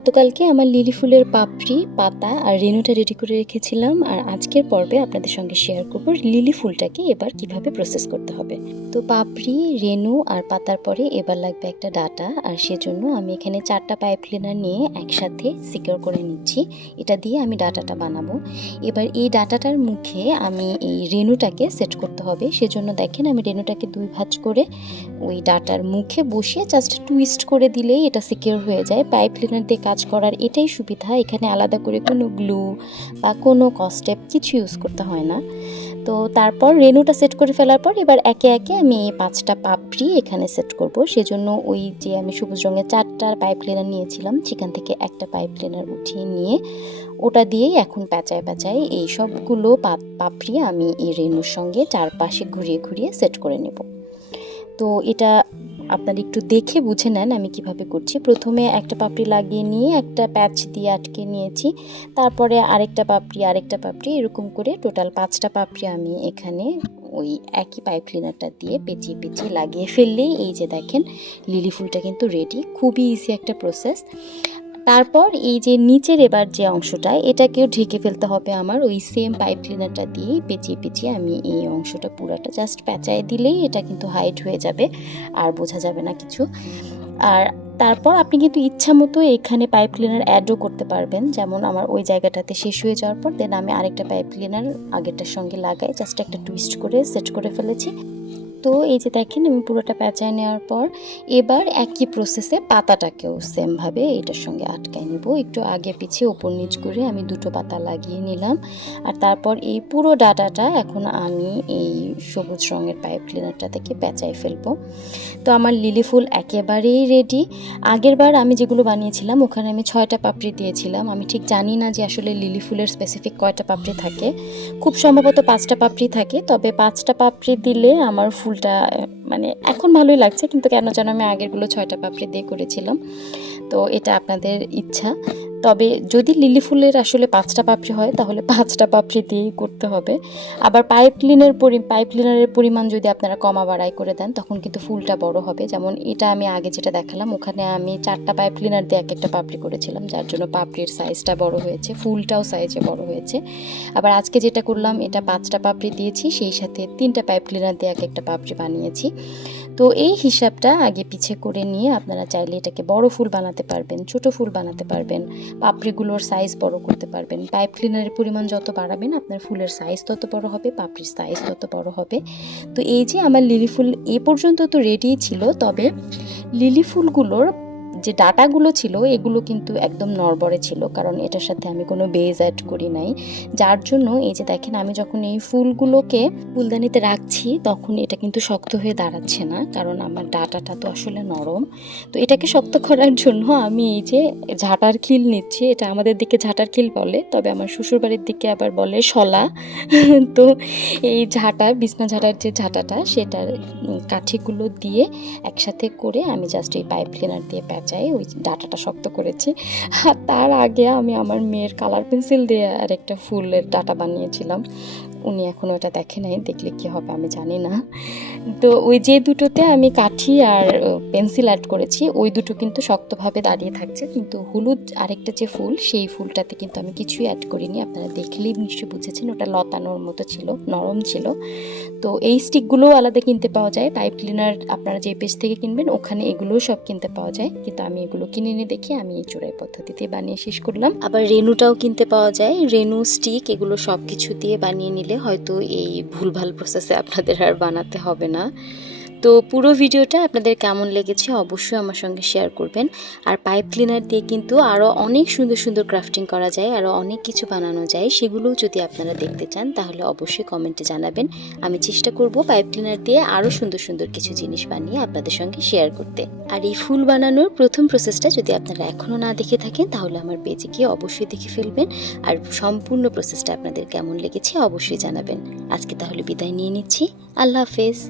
গতকালকে আমার লিলি ফুলের পাপড়ি, পাতা আর রেণুটা রেডি করে রেখেছিলাম। আর আজকের পর্বে আপনাদের সঙ্গে শেয়ার করব লিলি ফুলটাকে এবার কিভাবে প্রসেস করতে হবে। তো পাপড়ি, রেণু আর পাতার পরে এবার লাগবে একটা ডাটা। আর সেজন্য আমি এখানে 4টা পাইপ ক্লিনার নিয়ে একসাথে সিকিউর করে নিচ্ছি। এটা দিয়ে আমি ডাটাটা বানাবো। এবার এই ডাটাটার মুখে আমি এই রেণুটাকে সেট করতে হবে। সেজন্য দেখেন আমি রেণুটাকে 2 ভাঁজ করে ওই ডাটার মুখে বসিয়ে জাস্ট টুইস্ট করে দিলেই এটা সিকিউর হয়ে যায়। পাইপ ক্লিনার দিয়ে কাজ করার এটাই সুবিধা। এখানে আলাদা করে কোনো গ্লু বা কোনো কস্টেপ কিছু ইউজ করতে হয় না। তো তারপর রেণুটা সেট করে ফেলার পর এবার একে একে আমি এই 5টা পাপড়ি এখানে সেট করব। সেজন্য ওই যে আমি সবুজ রঙের 4টা পাইপ ক্লিনার নিয়েছিলাম, সেখান থেকে একটা পাইপ ক্লিনার উঠিয়ে নিয়ে ওটা দিয়েই এখন প্যাঁচায় প্যাঁচায় এই সবগুলো পাপড়ি আমি এই রেণুর সঙ্গে চারপাশে ঘুরিয়ে ঘুরিয়ে সেট করে নেব। তো এটা আপনারা একটু দেখে বুঝে নেন আমি কিভাবে করছি। প্রথমে একটা পাপড়ি লাগিয়ে নিয়ে একটা প্যাচ দিয়ে আটকে নিয়েছি, তারপরে আরেকটা পাপড়ি এরকম করে টোটাল 5টা পাপড়ি আমি এখানে ওই একই পাইপ ক্লিনারটা দিয়ে পেঁচিয়ে পেঁচিয়ে লাগিয়ে ফেললেই এই যে দেখেন লিলি ফুলটা কিন্তু রেডি। খুবই ইজি একটা প্রসেস। তারপর এই যে নিচের এবার যে অংশটা এটাকেও ঢেকে ফেলতে হবে আমার ওই সেম পাইপ ক্লিনারটা দিয়েই পেঁচিয়ে পেঁচিয়ে আমি এই অংশটা পুরাটা জাস্ট প্যাঁচায় দিলেই এটা কিন্তু হাইড হয়ে যাবে আর বোঝা যাবে না কিছু। আর তারপর আপনি কিন্তু ইচ্ছা মতো এখানে পাইপ ক্লিনার অ্যাডও করতে পারবেন। যেমন আমার ওই জায়গাটাতে শেষ হয়ে যাওয়ার পর দেন আমি আরেকটা পাইপ ক্লিনার আগেরটার সঙ্গে লাগাই জাস্ট একটা টুইস্ট করে সেট করে ফেলেছি। তো এই যে দেখেন আমি পুরোটা প্যাঁচায় নেওয়ার পর এবার একই প্রসেসে পাতাটাকেও সেমভাবে এটার সঙ্গে আটকায় নেব। একটু আগে পিছিয়ে ওপর নিচ করে আমি 2টো পাতা লাগিয়ে নিলাম। আর তারপর এই পুরো ডাটাটা এখন আমি এই সবুজ রঙের পাইপ ক্লিনারটা থেকে প্যাঁচায় ফেলবো। তো আমার লিলি ফুল একেবারেই রেডি। আগেরবার আমি যেগুলো বানিয়েছিলাম ওখানে আমি 6টা পাপড়ি দিয়েছিলাম। আমি ঠিক জানি না যে আসলে লিলি ফুলের স্পেসিফিক কয়টা পাপড়ি থাকে, খুব সম্ভবত 5টা পাপড়ি থাকে। তবে 5টা পাপড়ি দিলে আমার ফুলটা মানে এখন ভালোই লাগছে, কিন্তু কেন যেন আমি আগেরগুলো 6টা পাপড়ি দিয়ে করেছিলাম। তো এটা আপনাদের ইচ্ছা। তবে যদি লিলি ফুলের আসলে 5টা পাপড়ি হয় তাহলে 5টা পাপড়ি দিয়েই করতে হবে। আবার পাইপ ক্লিনারের পরিমাণ যদি আপনারা কমা বাড়াই করে দেন তখন কিন্তু ফুলটা বড় হবে। যেমন এটা আমি আগে যেটা দেখালাম ওখানে আমি 4টা পাইপ ক্লিনার দিয়ে একটা পাপড়ি করেছিলাম, যার জন্য পাপড়ির সাইজটা বড় হয়েছে, ফুলটাও সাইজে বড় হয়েছে। আবার আজকে যেটা করলাম এটা 5টা পাপড়ি দিয়েছি, সেই সাথে 3টা পাইপ ক্লিনার দিয়ে একটা পাপড়ি বানিয়েছি। তো এই হিসাবটা আগে পিছে করে নিয়ে আপনারা চাইলে এটাকে বড় ফুল বানাতে পারবেন, ছোট ফুল বানাতে পারবেন, পাপড়িগুলোর সাইজ বড় করতে পারবেন। পাইপ ক্লিনারের পরিমাণ যত বাড়াবেন আপনার ফুলের সাইজ তত বড় হবে, পাপড়ির সাইজ তত বড় হবে। তো এই যে আমার লিলি ফুল এ পর্যন্ত তো রেডিই ছিল, তবে লিলি ফুলগুলোর যে ডাটাগুলো ছিল এগুলো কিন্তু একদম নড়বড়ে ছিল, কারণ এটার সাথে আমি কোনো বেজ অ্যাড করি নাই। যার জন্য এই যে দেখেন আমি যখন এই ফুলগুলোকে ফুলদানিতে রাখছি তখন এটা কিন্তু শক্ত হয়ে দাঁড়াচ্ছে না, কারণ আমার ডাটাটা তো আসলে নরম। তো এটাকে শক্ত করার জন্য আমি এই যে ঝাঁটার খিল নিচ্ছি। এটা আমাদের দিকে ঝাঁটার খিল বলে, তবে আমার শ্বশুরবাড়ির দিকে আবার বলে শলা। তো এই ঝাঁটা, বিছনা ঝাঁটার যে ঝাঁটাটা সেটার কাঠিগুলো দিয়ে একসাথে করে আমি জাস্ট এই পাইপ ক্লিনার দিয়ে প্যাঁচাই ওই ডাটাটা শক্ত করেছি। আর তার আগে আমি আমার মেয়ের কালার পেন্সিল দিয়ে আর একটা ফুলের ডাটা বানিয়েছিলাম। উনি এখনও ওটা দেখে নাই, দেখলে কি হবে আমি জানি না। তো ওই যে দুটোতে আমি কাঠি আর পেন্সিল অ্যাড করেছি ওই দুটো কিন্তু শক্তভাবে দাঁড়িয়ে থাকছে, কিন্তু হলুদ আরেকটা যে ফুল সেই ফুলটাতে কিন্তু আমি কিছুই অ্যাড করিনি। আপনারা দেখলেই নিশ্চয়ই বুঝেছেন ওটা লতানোর মতো ছিল, নরম ছিল। তো এই স্টিকগুলোও আলাদা কিনতে পাওয়া যায়। পাইপ ক্লিনার আপনারা যে পেজ থেকে কিনবেন ওখানে এগুলোও সব কিনতে পাওয়া যায়, কিন্তু আমি এগুলো কিনে নিয়ে দেখে আমি এই চোরাই পদ্ধতিতে বানিয়ে শেষ করলাম। আবার রেণুটাও কিনতে পাওয়া যায়, রেণু স্টিক, এগুলো সব কিছু দিয়ে বানিয়ে নিলে হয়তো এই ভুলভাল প্রসেসে আপনাদের আর বানাতে হবে না। তো পুরো ভিডিওটা আপনাদের কেমন লেগেছে অবশ্যই আমার সঙ্গে শেয়ার করবেন। আর পাইপ ক্লিনার দিয়ে কিন্তু আরও অনেক সুন্দর সুন্দর ক্রাফটিং করা যায়, আরও অনেক কিছু বানানো যায়। সেগুলোও যদি আপনারা দেখতে চান তাহলে অবশ্যই কমেন্টে জানাবেন। আমি চেষ্টা করব পাইপ ক্লিনার দিয়ে আরও সুন্দর সুন্দর কিছু জিনিস বানিয়ে আপনাদের সঙ্গে শেয়ার করতে। আর এই ফুল বানানোর প্রথম প্রসেসটা যদি আপনারা এখনও না দেখে থাকেন তাহলে আমার পেজে গিয়ে অবশ্যই দেখে ফেলবেন। আর সম্পূর্ণ প্রসেসটা আপনাদের কেমন লেগেছে অবশ্যই জানাবেন। আজকে তাহলে বিদায় নিয়ে নিচ্ছি। আল্লাহ হাফেজ।